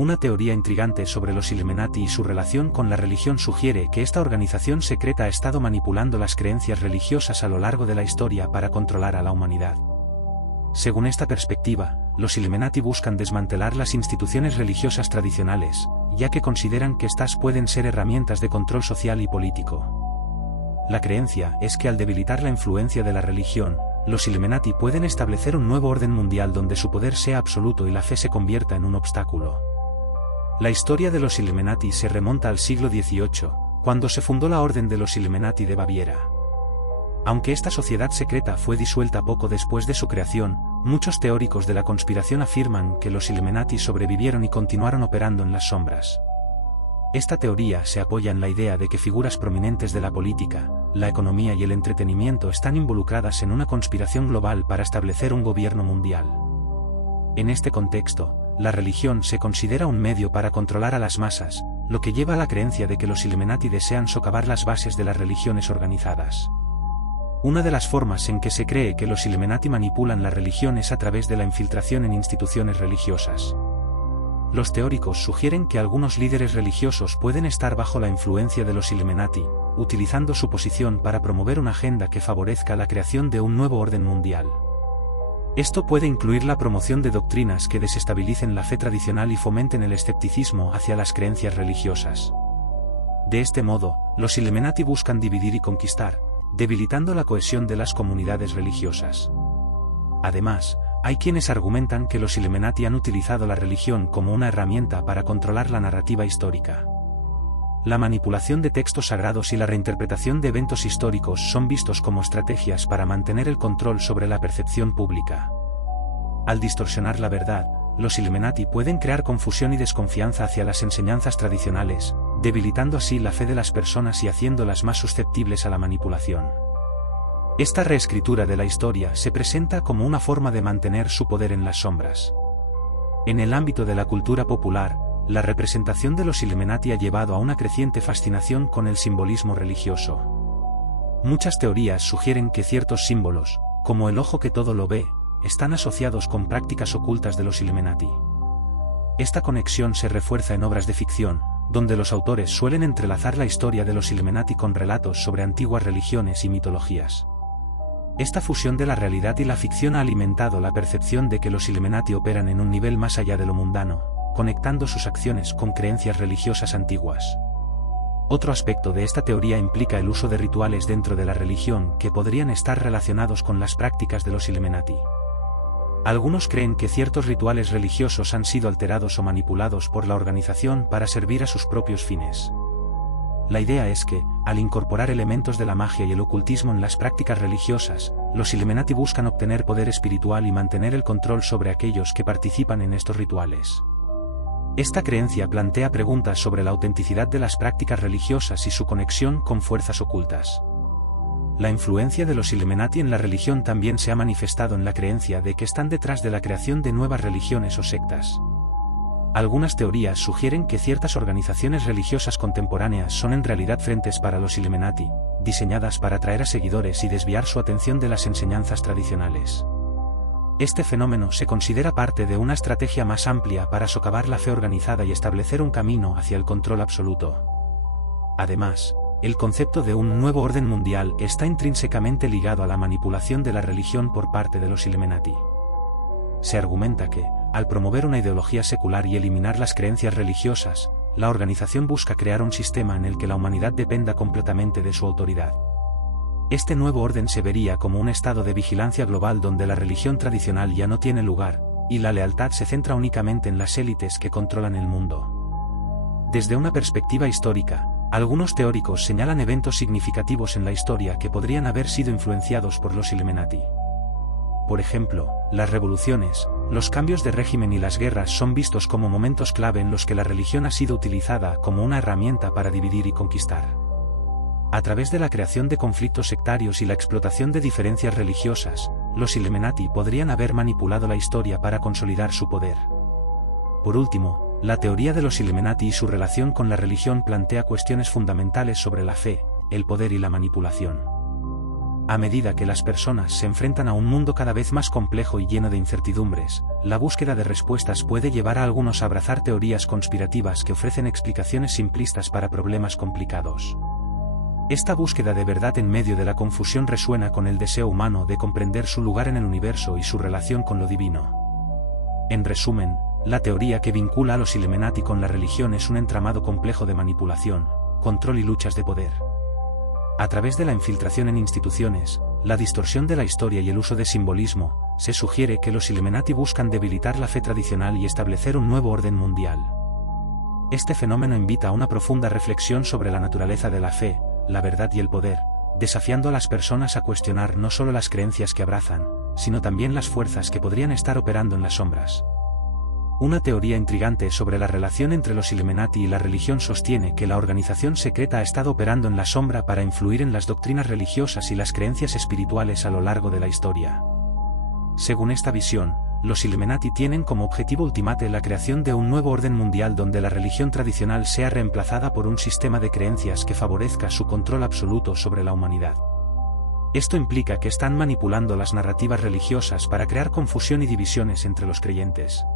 Una teoría intrigante sobre los Illuminati y su relación con la religión sugiere que esta organización secreta ha estado manipulando las creencias religiosas a lo largo de la historia para controlar a la humanidad. Según esta perspectiva, los Illuminati buscan desmantelar las instituciones religiosas tradicionales, ya que consideran que éstas pueden ser herramientas de control social y político. La creencia es que al debilitar la influencia de la religión, los Illuminati pueden establecer un nuevo orden mundial donde su poder sea absoluto y la fe se convierta en un obstáculo. La historia de los Illuminati se remonta al siglo XVIII, cuando se fundó la Orden de los Illuminati de Baviera. Aunque esta sociedad secreta fue disuelta poco después de su creación, muchos teóricos de la conspiración afirman que los Illuminati sobrevivieron y continuaron operando en las sombras. Esta teoría se apoya en la idea de que figuras prominentes de la política, la economía y el entretenimiento están involucradas en una conspiración global para establecer un gobierno mundial. En este contexto, la religión se considera un medio para controlar a las masas, lo que lleva a la creencia de que los Illuminati desean socavar las bases de las religiones organizadas. Una de las formas en que se cree que los Illuminati manipulan la religión es a través de la infiltración en instituciones religiosas. Los teóricos sugieren que algunos líderes religiosos pueden estar bajo la influencia de los Illuminati, utilizando su posición para promover una agenda que favorezca la creación de un nuevo orden mundial. Esto puede incluir la promoción de doctrinas que desestabilicen la fe tradicional y fomenten el escepticismo hacia las creencias religiosas. De este modo, los Illuminati buscan dividir y conquistar, debilitando la cohesión de las comunidades religiosas. Además, hay quienes argumentan que los Illuminati han utilizado la religión como una herramienta para controlar la narrativa histórica. La manipulación de textos sagrados y la reinterpretación de eventos históricos son vistos como estrategias para mantener el control sobre la percepción pública. Al distorsionar la verdad, los Illuminati pueden crear confusión y desconfianza hacia las enseñanzas tradicionales, debilitando así la fe de las personas y haciéndolas más susceptibles a la manipulación. Esta reescritura de la historia se presenta como una forma de mantener su poder en las sombras. En el ámbito de la cultura popular, la representación de los Illuminati ha llevado a una creciente fascinación con el simbolismo religioso. Muchas teorías sugieren que ciertos símbolos, como el ojo que todo lo ve, están asociados con prácticas ocultas de los Illuminati. Esta conexión se refuerza en obras de ficción, donde los autores suelen entrelazar la historia de los Illuminati con relatos sobre antiguas religiones y mitologías. Esta fusión de la realidad y la ficción ha alimentado la percepción de que los Illuminati operan en un nivel más allá de lo mundano, conectando sus acciones con creencias religiosas antiguas. Otro aspecto de esta teoría implica el uso de rituales dentro de la religión que podrían estar relacionados con las prácticas de los Illuminati. Algunos creen que ciertos rituales religiosos han sido alterados o manipulados por la organización para servir a sus propios fines. La idea es que, al incorporar elementos de la magia y el ocultismo en las prácticas religiosas, los Illuminati buscan obtener poder espiritual y mantener el control sobre aquellos que participan en estos rituales. Esta creencia plantea preguntas sobre la autenticidad de las prácticas religiosas y su conexión con fuerzas ocultas. La influencia de los Illuminati en la religión también se ha manifestado en la creencia de que están detrás de la creación de nuevas religiones o sectas. Algunas teorías sugieren que ciertas organizaciones religiosas contemporáneas son en realidad frentes para los Illuminati, diseñadas para atraer a seguidores y desviar su atención de las enseñanzas tradicionales. Este fenómeno se considera parte de una estrategia más amplia para socavar la fe organizada y establecer un camino hacia el control absoluto. Además, el concepto de un nuevo orden mundial está intrínsecamente ligado a la manipulación de la religión por parte de los Illuminati. Se argumenta que, al promover una ideología secular y eliminar las creencias religiosas, la organización busca crear un sistema en el que la humanidad dependa completamente de su autoridad. Este nuevo orden se vería como un estado de vigilancia global donde la religión tradicional ya no tiene lugar, y la lealtad se centra únicamente en las élites que controlan el mundo. Desde una perspectiva histórica, algunos teóricos señalan eventos significativos en la historia que podrían haber sido influenciados por los Illuminati. Por ejemplo, las revoluciones, los cambios de régimen y las guerras son vistos como momentos clave en los que la religión ha sido utilizada como una herramienta para dividir y conquistar. A través de la creación de conflictos sectarios y la explotación de diferencias religiosas, los Illuminati podrían haber manipulado la historia para consolidar su poder. Por último, la teoría de los Illuminati y su relación con la religión plantea cuestiones fundamentales sobre la fe, el poder y la manipulación. A medida que las personas se enfrentan a un mundo cada vez más complejo y lleno de incertidumbres, la búsqueda de respuestas puede llevar a algunos a abrazar teorías conspirativas que ofrecen explicaciones simplistas para problemas complicados. Esta búsqueda de verdad en medio de la confusión resuena con el deseo humano de comprender su lugar en el universo y su relación con lo divino. En resumen, la teoría que vincula a los Illuminati con la religión es un entramado complejo de manipulación, control y luchas de poder. A través de la infiltración en instituciones, la distorsión de la historia y el uso de simbolismo, se sugiere que los Illuminati buscan debilitar la fe tradicional y establecer un nuevo orden mundial. Este fenómeno invita a una profunda reflexión sobre la naturaleza de la fe, la verdad y el poder, desafiando a las personas a cuestionar no solo las creencias que abrazan, sino también las fuerzas que podrían estar operando en las sombras. Una teoría intrigante sobre la relación entre los Illuminati y la religión sostiene que la organización secreta ha estado operando en la sombra para influir en las doctrinas religiosas y las creencias espirituales a lo largo de la historia. Según esta visión, los Illuminati tienen como objetivo ultimate la creación de un nuevo orden mundial donde la religión tradicional sea reemplazada por un sistema de creencias que favorezca su control absoluto sobre la humanidad. Esto implica que están manipulando las narrativas religiosas para crear confusión y divisiones entre los creyentes.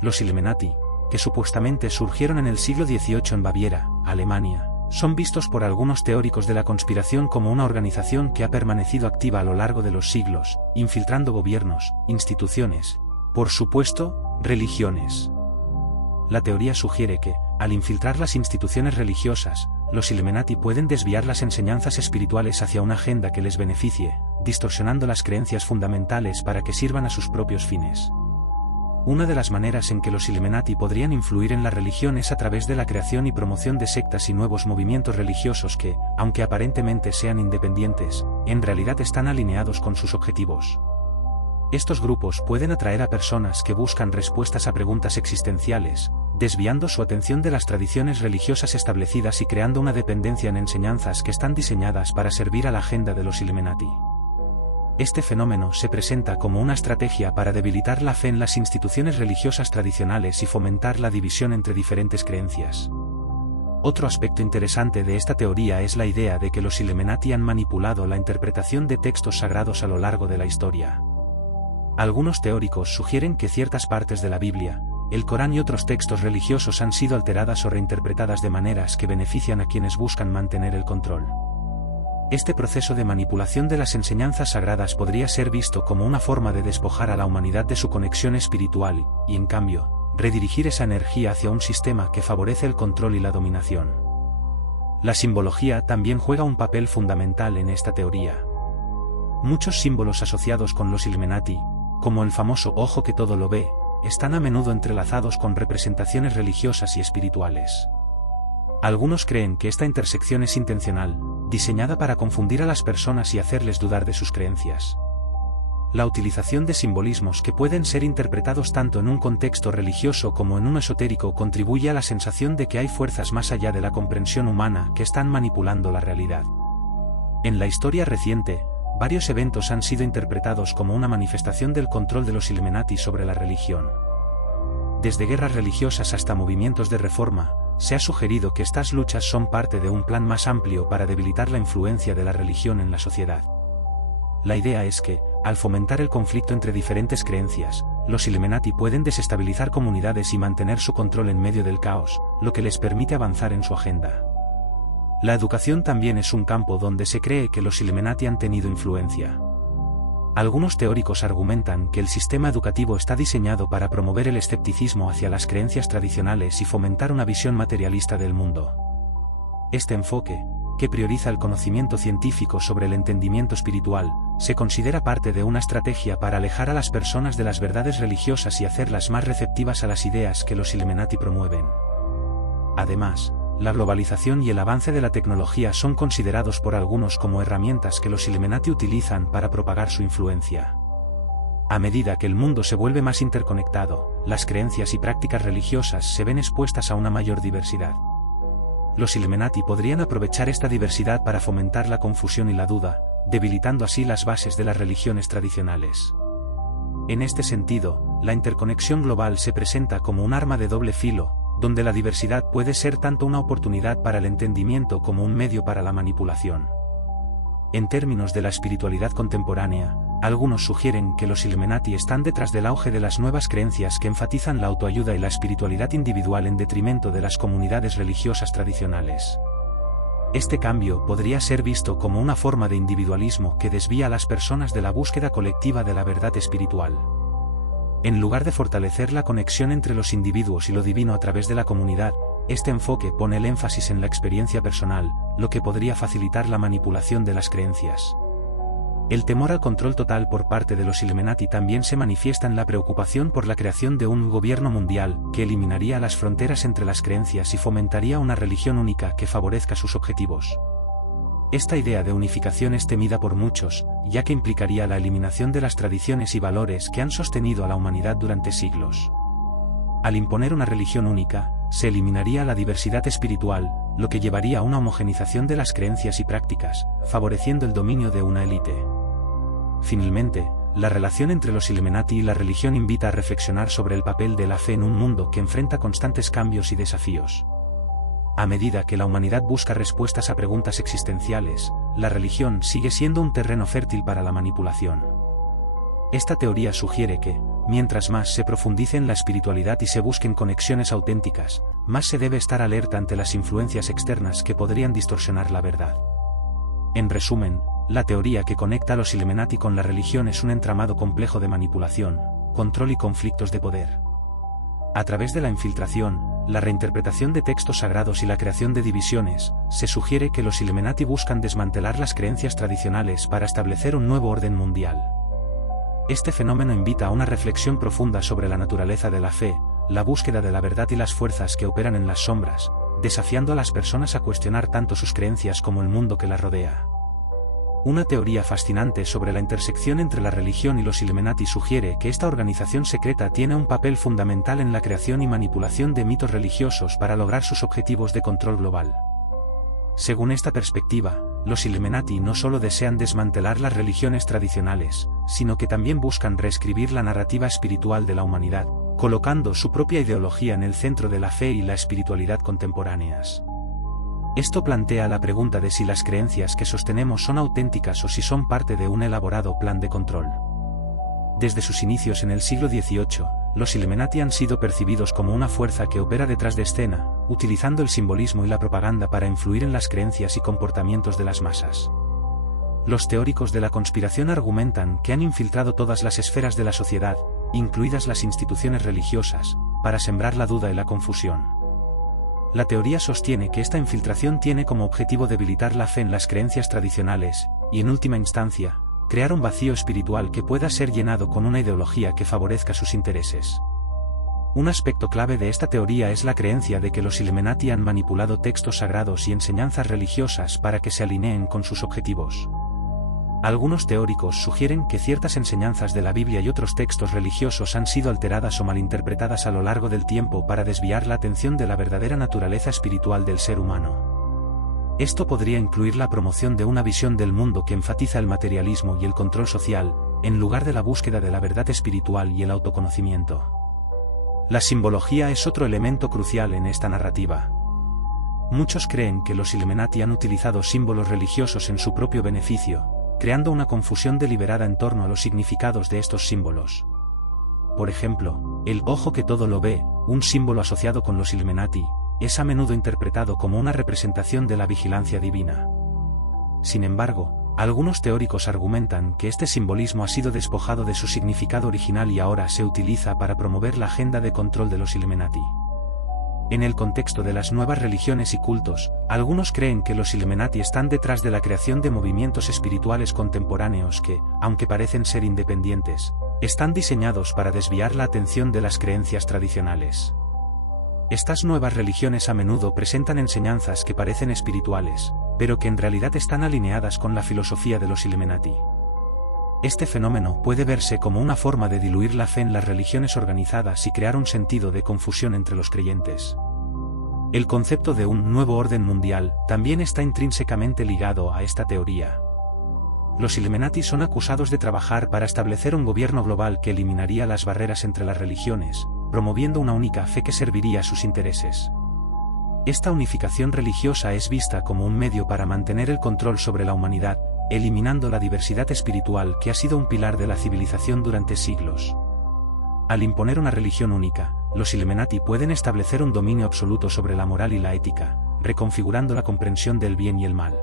Los Illuminati, que supuestamente surgieron en el siglo XVIII en Baviera, Alemania, son vistos por algunos teóricos de la conspiración como una organización que ha permanecido activa a lo largo de los siglos, infiltrando gobiernos, instituciones, por supuesto, religiones. La teoría sugiere que, al infiltrar las instituciones religiosas, los Illuminati pueden desviar las enseñanzas espirituales hacia una agenda que les beneficie, distorsionando las creencias fundamentales para que sirvan a sus propios fines. Una de las maneras en que los Illuminati podrían influir en la religión es a través de la creación y promoción de sectas y nuevos movimientos religiosos que, aunque aparentemente sean independientes, en realidad están alineados con sus objetivos. Estos grupos pueden atraer a personas que buscan respuestas a preguntas existenciales, desviando su atención de las tradiciones religiosas establecidas y creando una dependencia en enseñanzas que están diseñadas para servir a la agenda de los Illuminati. Este fenómeno se presenta como una estrategia para debilitar la fe en las instituciones religiosas tradicionales y fomentar la división entre diferentes creencias. Otro aspecto interesante de esta teoría es la idea de que los Illuminati han manipulado la interpretación de textos sagrados a lo largo de la historia. Algunos teóricos sugieren que ciertas partes de la Biblia, el Corán y otros textos religiosos han sido alteradas o reinterpretadas de maneras que benefician a quienes buscan mantener el control. Este proceso de manipulación de las enseñanzas sagradas podría ser visto como una forma de despojar a la humanidad de su conexión espiritual, y en cambio, redirigir esa energía hacia un sistema que favorece el control y la dominación. La simbología también juega un papel fundamental en esta teoría. Muchos símbolos asociados con los Illuminati, como el famoso ojo que todo lo ve, están a menudo entrelazados con representaciones religiosas y espirituales. Algunos creen que esta intersección es intencional, diseñada para confundir a las personas y hacerles dudar de sus creencias. La utilización de simbolismos que pueden ser interpretados tanto en un contexto religioso como en uno esotérico contribuye a la sensación de que hay fuerzas más allá de la comprensión humana que están manipulando la realidad. En la historia reciente, varios eventos han sido interpretados como una manifestación del control de los Illuminati sobre la religión. Desde guerras religiosas hasta movimientos de reforma, se ha sugerido que estas luchas son parte de un plan más amplio para debilitar la influencia de la religión en la sociedad. La idea es que, al fomentar el conflicto entre diferentes creencias, los Illuminati pueden desestabilizar comunidades y mantener su control en medio del caos, lo que les permite avanzar en su agenda. La educación también es un campo donde se cree que los Illuminati han tenido influencia. Algunos teóricos argumentan que el sistema educativo está diseñado para promover el escepticismo hacia las creencias tradicionales y fomentar una visión materialista del mundo. Este enfoque, que prioriza el conocimiento científico sobre el entendimiento espiritual, se considera parte de una estrategia para alejar a las personas de las verdades religiosas y hacerlas más receptivas a las ideas que los Illuminati promueven. Además, la globalización y el avance de la tecnología son considerados por algunos como herramientas que los Illuminati utilizan para propagar su influencia. A medida que el mundo se vuelve más interconectado, las creencias y prácticas religiosas se ven expuestas a una mayor diversidad. Los Illuminati podrían aprovechar esta diversidad para fomentar la confusión y la duda, debilitando así las bases de las religiones tradicionales. En este sentido, la interconexión global se presenta como un arma de doble filo, donde la diversidad puede ser tanto una oportunidad para el entendimiento como un medio para la manipulación. En términos de la espiritualidad contemporánea, algunos sugieren que los Illuminati están detrás del auge de las nuevas creencias que enfatizan la autoayuda y la espiritualidad individual en detrimento de las comunidades religiosas tradicionales. Este cambio podría ser visto como una forma de individualismo que desvía a las personas de la búsqueda colectiva de la verdad espiritual. En lugar de fortalecer la conexión entre los individuos y lo divino a través de la comunidad, este enfoque pone el énfasis en la experiencia personal, lo que podría facilitar la manipulación de las creencias. El temor al control total por parte de los Illuminati también se manifiesta en la preocupación por la creación de un gobierno mundial que eliminaría las fronteras entre las creencias y fomentaría una religión única que favorezca sus objetivos. Esta idea de unificación es temida por muchos, ya que implicaría la eliminación de las tradiciones y valores que han sostenido a la humanidad durante siglos. Al imponer una religión única, se eliminaría la diversidad espiritual, lo que llevaría a una homogenización de las creencias y prácticas, favoreciendo el dominio de una élite. Finalmente, la relación entre los Illuminati y la religión invita a reflexionar sobre el papel de la fe en un mundo que enfrenta constantes cambios y desafíos. A medida que la humanidad busca respuestas a preguntas existenciales, la religión sigue siendo un terreno fértil para la manipulación. Esta teoría sugiere que, mientras más se profundice en la espiritualidad y se busquen conexiones auténticas, más se debe estar alerta ante las influencias externas que podrían distorsionar la verdad. En resumen, la teoría que conecta a los Illuminati con la religión es un entramado complejo de manipulación, control y conflictos de poder. A través de la infiltración, la reinterpretación de textos sagrados y la creación de divisiones, se sugiere que los Illuminati buscan desmantelar las creencias tradicionales para establecer un nuevo orden mundial. Este fenómeno invita a una reflexión profunda sobre la naturaleza de la fe, la búsqueda de la verdad y las fuerzas que operan en las sombras, desafiando a las personas a cuestionar tanto sus creencias como el mundo que las rodea. Una teoría fascinante sobre la intersección entre la religión y los Illuminati sugiere que esta organización secreta tiene un papel fundamental en la creación y manipulación de mitos religiosos para lograr sus objetivos de control global. Según esta perspectiva, los Illuminati no solo desean desmantelar las religiones tradicionales, sino que también buscan reescribir la narrativa espiritual de la humanidad, colocando su propia ideología en el centro de la fe y la espiritualidad contemporáneas. Esto plantea la pregunta de si las creencias que sostenemos son auténticas o si son parte de un elaborado plan de control. Desde sus inicios en el siglo XVIII, los Illuminati han sido percibidos como una fuerza que opera detrás de escena, utilizando el simbolismo y la propaganda para influir en las creencias y comportamientos de las masas. Los teóricos de la conspiración argumentan que han infiltrado todas las esferas de la sociedad, incluidas las instituciones religiosas, para sembrar la duda y la confusión. La teoría sostiene que esta infiltración tiene como objetivo debilitar la fe en las creencias tradicionales, y en última instancia, crear un vacío espiritual que pueda ser llenado con una ideología que favorezca sus intereses. Un aspecto clave de esta teoría es la creencia de que los Illuminati han manipulado textos sagrados y enseñanzas religiosas para que se alineen con sus objetivos. Algunos teóricos sugieren que ciertas enseñanzas de la Biblia y otros textos religiosos han sido alteradas o malinterpretadas a lo largo del tiempo para desviar la atención de la verdadera naturaleza espiritual del ser humano. Esto podría incluir la promoción de una visión del mundo que enfatiza el materialismo y el control social, en lugar de la búsqueda de la verdad espiritual y el autoconocimiento. La simbología es otro elemento crucial en esta narrativa. Muchos creen que los Illuminati han utilizado símbolos religiosos en su propio beneficio, creando una confusión deliberada en torno a los significados de estos símbolos. Por ejemplo, el ojo que todo lo ve, un símbolo asociado con los Illuminati, es a menudo interpretado como una representación de la vigilancia divina. Sin embargo, algunos teóricos argumentan que este simbolismo ha sido despojado de su significado original y ahora se utiliza para promover la agenda de control de los Illuminati. En el contexto de las nuevas religiones y cultos, algunos creen que los Illuminati están detrás de la creación de movimientos espirituales contemporáneos que, aunque parecen ser independientes, están diseñados para desviar la atención de las creencias tradicionales. Estas nuevas religiones a menudo presentan enseñanzas que parecen espirituales, pero que en realidad están alineadas con la filosofía de los Illuminati. Este fenómeno puede verse como una forma de diluir la fe en las religiones organizadas y crear un sentido de confusión entre los creyentes. El concepto de un nuevo orden mundial también está intrínsecamente ligado a esta teoría. Los Illuminati son acusados de trabajar para establecer un gobierno global que eliminaría las barreras entre las religiones, promoviendo una única fe que serviría a sus intereses. Esta unificación religiosa es vista como un medio para mantener el control sobre la humanidad, eliminando la diversidad espiritual que ha sido un pilar de la civilización durante siglos. Al imponer una religión única, los Illuminati pueden establecer un dominio absoluto sobre la moral y la ética, reconfigurando la comprensión del bien y el mal.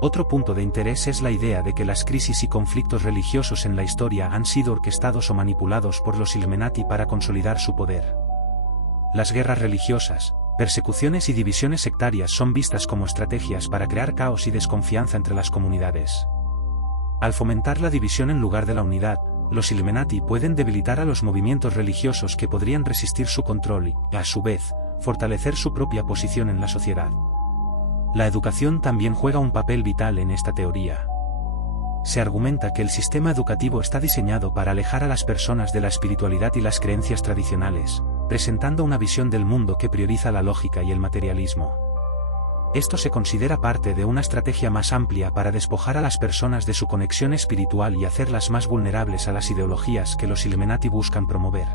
Otro punto de interés es la idea de que las crisis y conflictos religiosos en la historia han sido orquestados o manipulados por los Illuminati para consolidar su poder. Las guerras religiosas, persecuciones y divisiones sectarias son vistas como estrategias para crear caos y desconfianza entre las comunidades. Al fomentar la división en lugar de la unidad, los Illuminati pueden debilitar a los movimientos religiosos que podrían resistir su control y, a su vez, fortalecer su propia posición en la sociedad. La educación también juega un papel vital en esta teoría. Se argumenta que el sistema educativo está diseñado para alejar a las personas de la espiritualidad y las creencias tradicionales, presentando una visión del mundo que prioriza la lógica y el materialismo. Esto se considera parte de una estrategia más amplia para despojar a las personas de su conexión espiritual y hacerlas más vulnerables a las ideologías que los Illuminati buscan promover.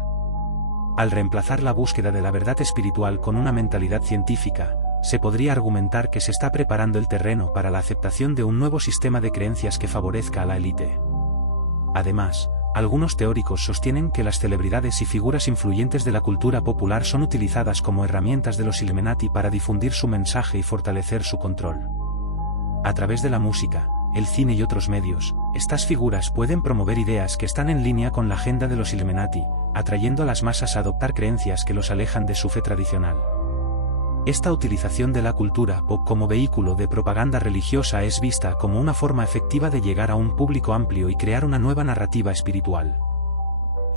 Al reemplazar la búsqueda de la verdad espiritual con una mentalidad científica, se podría argumentar que se está preparando el terreno para la aceptación de un nuevo sistema de creencias que favorezca a la élite. Además, algunos teóricos sostienen que las celebridades y figuras influyentes de la cultura popular son utilizadas como herramientas de los Illuminati para difundir su mensaje y fortalecer su control. A través de la música, el cine y otros medios, estas figuras pueden promover ideas que están en línea con la agenda de los Illuminati, atrayendo a las masas a adoptar creencias que los alejan de su fe tradicional. Esta utilización de la cultura pop como vehículo de propaganda religiosa es vista como una forma efectiva de llegar a un público amplio y crear una nueva narrativa espiritual.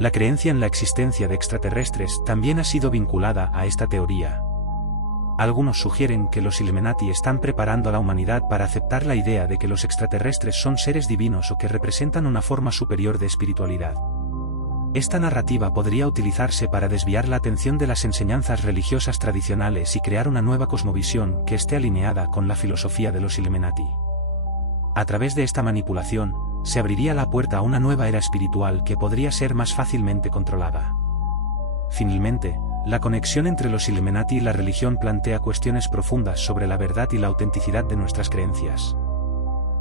La creencia en la existencia de extraterrestres también ha sido vinculada a esta teoría. Algunos sugieren que los Illuminati están preparando a la humanidad para aceptar la idea de que los extraterrestres son seres divinos o que representan una forma superior de espiritualidad. Esta narrativa podría utilizarse para desviar la atención de las enseñanzas religiosas tradicionales y crear una nueva cosmovisión que esté alineada con la filosofía de los Illuminati. A través de esta manipulación, se abriría la puerta a una nueva era espiritual que podría ser más fácilmente controlada. Finalmente, la conexión entre los Illuminati y la religión plantea cuestiones profundas sobre la verdad y la autenticidad de nuestras creencias.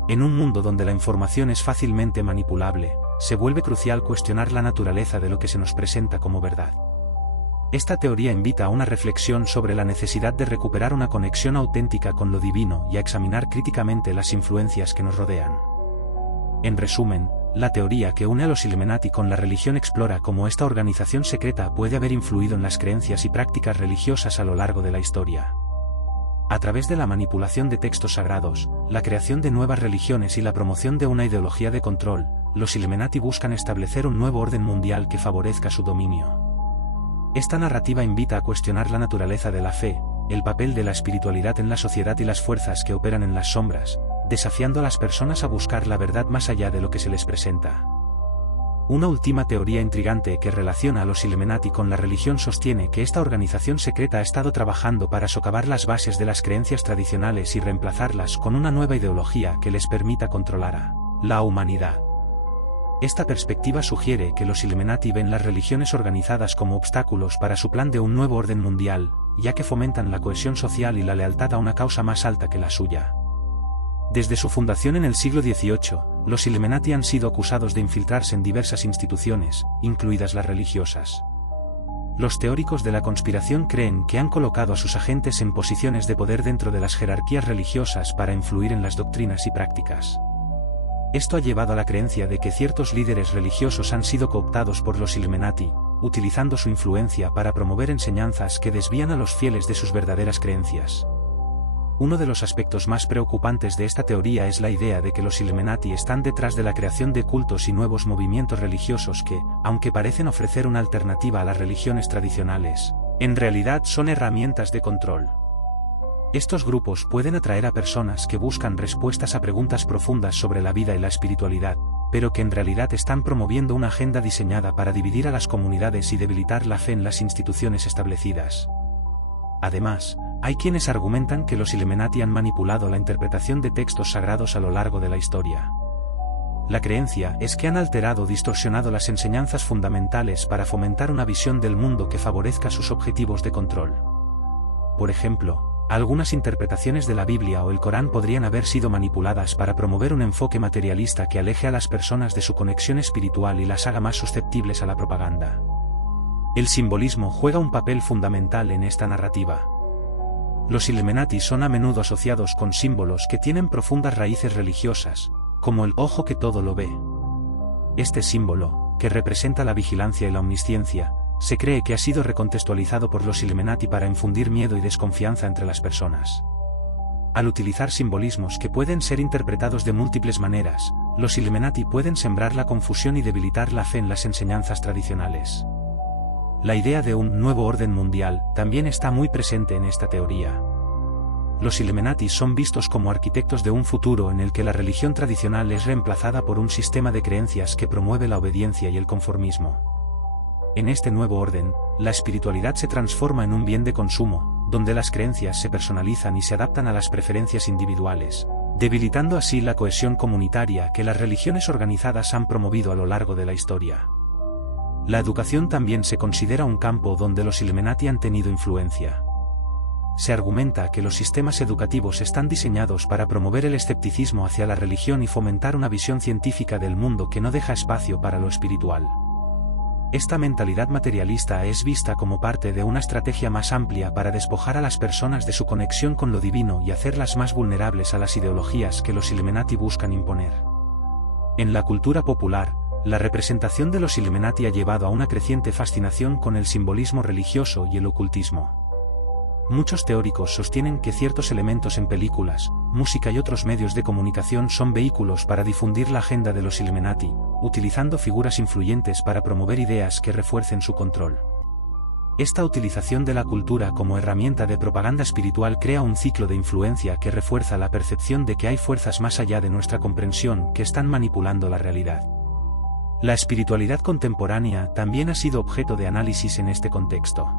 En un mundo donde la información es fácilmente manipulable, se vuelve crucial cuestionar la naturaleza de lo que se nos presenta como verdad. Esta teoría invita a una reflexión sobre la necesidad de recuperar una conexión auténtica con lo divino y a examinar críticamente las influencias que nos rodean. En resumen, la teoría que une a los Illuminati con la religión explora cómo esta organización secreta puede haber influido en las creencias y prácticas religiosas a lo largo de la historia. A través de la manipulación de textos sagrados, la creación de nuevas religiones y la promoción de una ideología de control, los Illuminati buscan establecer un nuevo orden mundial que favorezca su dominio. Esta narrativa invita a cuestionar la naturaleza de la fe, el papel de la espiritualidad en la sociedad y las fuerzas que operan en las sombras, desafiando a las personas a buscar la verdad más allá de lo que se les presenta. Una última teoría intrigante que relaciona a los Illuminati con la religión sostiene que esta organización secreta ha estado trabajando para socavar las bases de las creencias tradicionales y reemplazarlas con una nueva ideología que les permita controlar a la humanidad. Esta perspectiva sugiere que los Illuminati ven las religiones organizadas como obstáculos para su plan de un nuevo orden mundial, ya que fomentan la cohesión social y la lealtad a una causa más alta que la suya. Desde su fundación en el siglo XVIII, los Illuminati han sido acusados de infiltrarse en diversas instituciones, incluidas las religiosas. Los teóricos de la conspiración creen que han colocado a sus agentes en posiciones de poder dentro de las jerarquías religiosas para influir en las doctrinas y prácticas. Esto ha llevado a la creencia de que ciertos líderes religiosos han sido cooptados por los Illuminati, utilizando su influencia para promover enseñanzas que desvían a los fieles de sus verdaderas creencias. Uno de los aspectos más preocupantes de esta teoría es la idea de que los Illuminati están detrás de la creación de cultos y nuevos movimientos religiosos que, aunque parecen ofrecer una alternativa a las religiones tradicionales, en realidad son herramientas de control. Estos grupos pueden atraer a personas que buscan respuestas a preguntas profundas sobre la vida y la espiritualidad, pero que en realidad están promoviendo una agenda diseñada para dividir a las comunidades y debilitar la fe en las instituciones establecidas. Además, hay quienes argumentan que los Illuminati han manipulado la interpretación de textos sagrados a lo largo de la historia. La creencia es que han alterado o distorsionado las enseñanzas fundamentales para fomentar una visión del mundo que favorezca sus objetivos de control. Por ejemplo, Algunas interpretaciones de la Biblia o el Corán podrían haber sido manipuladas para promover un enfoque materialista que aleje a las personas de su conexión espiritual y las haga más susceptibles a la propaganda. El simbolismo juega un papel fundamental en esta narrativa. Los Illuminati son a menudo asociados con símbolos que tienen profundas raíces religiosas, como el ojo que todo lo ve. Este símbolo, que representa la vigilancia y la omnisciencia, se cree que ha sido recontextualizado por los Illuminati para infundir miedo y desconfianza entre las personas. Al utilizar simbolismos que pueden ser interpretados de múltiples maneras, los Illuminati pueden sembrar la confusión y debilitar la fe en las enseñanzas tradicionales. La idea de un nuevo orden mundial también está muy presente en esta teoría. Los Illuminati son vistos como arquitectos de un futuro en el que la religión tradicional es reemplazada por un sistema de creencias que promueve la obediencia y el conformismo. En este nuevo orden, la espiritualidad se transforma en un bien de consumo, donde las creencias se personalizan y se adaptan a las preferencias individuales, debilitando así la cohesión comunitaria que las religiones organizadas han promovido a lo largo de la historia. La educación también se considera un campo donde los Illuminati han tenido influencia. Se argumenta que los sistemas educativos están diseñados para promover el escepticismo hacia la religión y fomentar una visión científica del mundo que no deja espacio para lo espiritual. Esta mentalidad materialista es vista como parte de una estrategia más amplia para despojar a las personas de su conexión con lo divino y hacerlas más vulnerables a las ideologías que los Illuminati buscan imponer. En la cultura popular, la representación de los Illuminati ha llevado a una creciente fascinación con el simbolismo religioso y el ocultismo. Muchos teóricos sostienen que ciertos elementos en películas, música y otros medios de comunicación son vehículos para difundir la agenda de los Illuminati, utilizando figuras influyentes para promover ideas que refuercen su control. Esta utilización de la cultura como herramienta de propaganda espiritual crea un ciclo de influencia que refuerza la percepción de que hay fuerzas más allá de nuestra comprensión que están manipulando la realidad. La espiritualidad contemporánea también ha sido objeto de análisis en este contexto.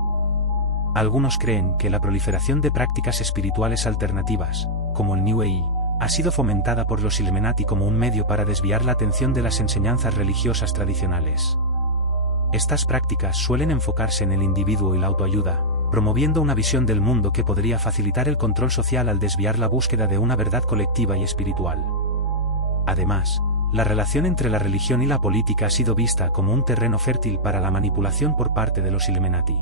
Algunos creen que la proliferación de prácticas espirituales alternativas, como el New Age, ha sido fomentada por los Illuminati como un medio para desviar la atención de las enseñanzas religiosas tradicionales. Estas prácticas suelen enfocarse en el individuo y la autoayuda, promoviendo una visión del mundo que podría facilitar el control social al desviar la búsqueda de una verdad colectiva y espiritual. Además, la relación entre la religión y la política ha sido vista como un terreno fértil para la manipulación por parte de los Illuminati.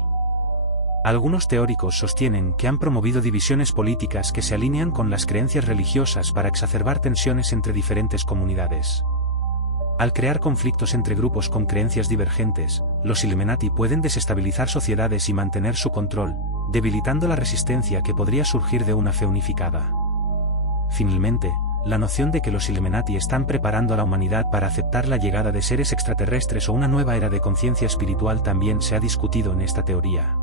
Algunos teóricos sostienen que han promovido divisiones políticas que se alinean con las creencias religiosas para exacerbar tensiones entre diferentes comunidades. Al crear conflictos entre grupos con creencias divergentes, los Illuminati pueden desestabilizar sociedades y mantener su control, debilitando la resistencia que podría surgir de una fe unificada. Finalmente, la noción de que los Illuminati están preparando a la humanidad para aceptar la llegada de seres extraterrestres o una nueva era de conciencia espiritual también se ha discutido en esta teoría.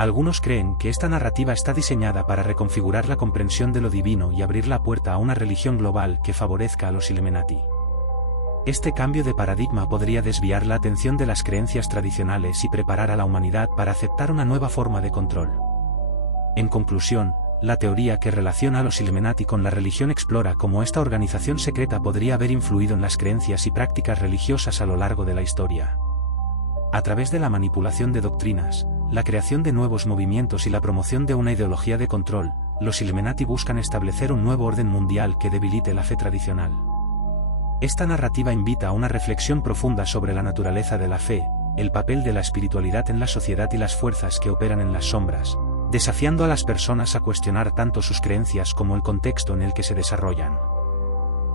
Algunos creen que esta narrativa está diseñada para reconfigurar la comprensión de lo divino y abrir la puerta a una religión global que favorezca a los Illuminati. Este cambio de paradigma podría desviar la atención de las creencias tradicionales y preparar a la humanidad para aceptar una nueva forma de control. En conclusión, la teoría que relaciona a los Illuminati con la religión explora cómo esta organización secreta podría haber influido en las creencias y prácticas religiosas a lo largo de la historia. A través de la manipulación de doctrinas, la creación de nuevos movimientos y la promoción de una ideología de control, los Illuminati buscan establecer un nuevo orden mundial que debilite la fe tradicional. Esta narrativa invita a una reflexión profunda sobre la naturaleza de la fe, el papel de la espiritualidad en la sociedad y las fuerzas que operan en las sombras, desafiando a las personas a cuestionar tanto sus creencias como el contexto en el que se desarrollan.